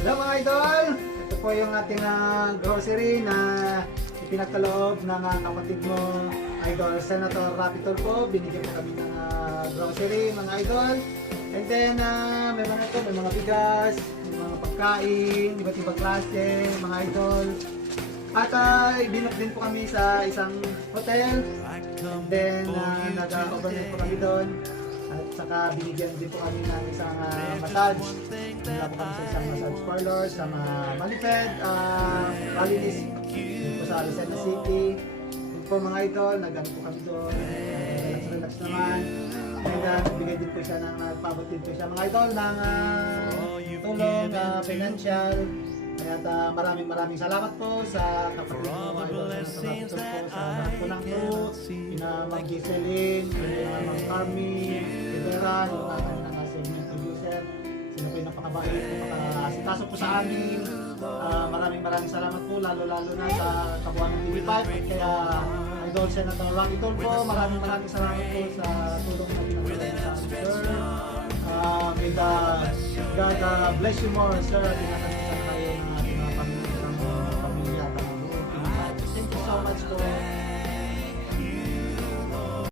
Hello mga idol! Ito po yung ating grocery na ipinagkaloob ng kapatid mo, Idol Senator Rapi Tulfo. Binigyan po kami ng grocery mga idol. And then may mga bigas, may mga pagkain, iba't ibang klase mga idol. At ibinok din po kami sa isang hotel. And then nag-overnight po kami doon. At saka binigyan din po kami ng isang massage. Mula po kami sa isang massage parlor sa Maliped, Valinis, dito po sa Lucena City. Yun po mga idol, nag-ano po kami doon. Relax naman. And nagbigay din po siya ng, nagpabot din po siya mga idol ng tulong, financial. Kaya maraming salamat po sa kapatid mo mga idol na tumapitol po sa lahat po ng crew, ina Mag Giselin, ina Mag Carmi, Rivera, yung mga segment producer. Sino po yung napakabait, napaka-asikaso po sa amin. Maraming salamat po, lalo na sa kabuuan ng TV5. Kaya Idol Senator Rapi Tulfo, maraming salamat po sa tulong na pinagdala sa amin, sir. May God bless you more, sir. Pinagdala sa kayo ng ating mga pamilya. Thank you so much po.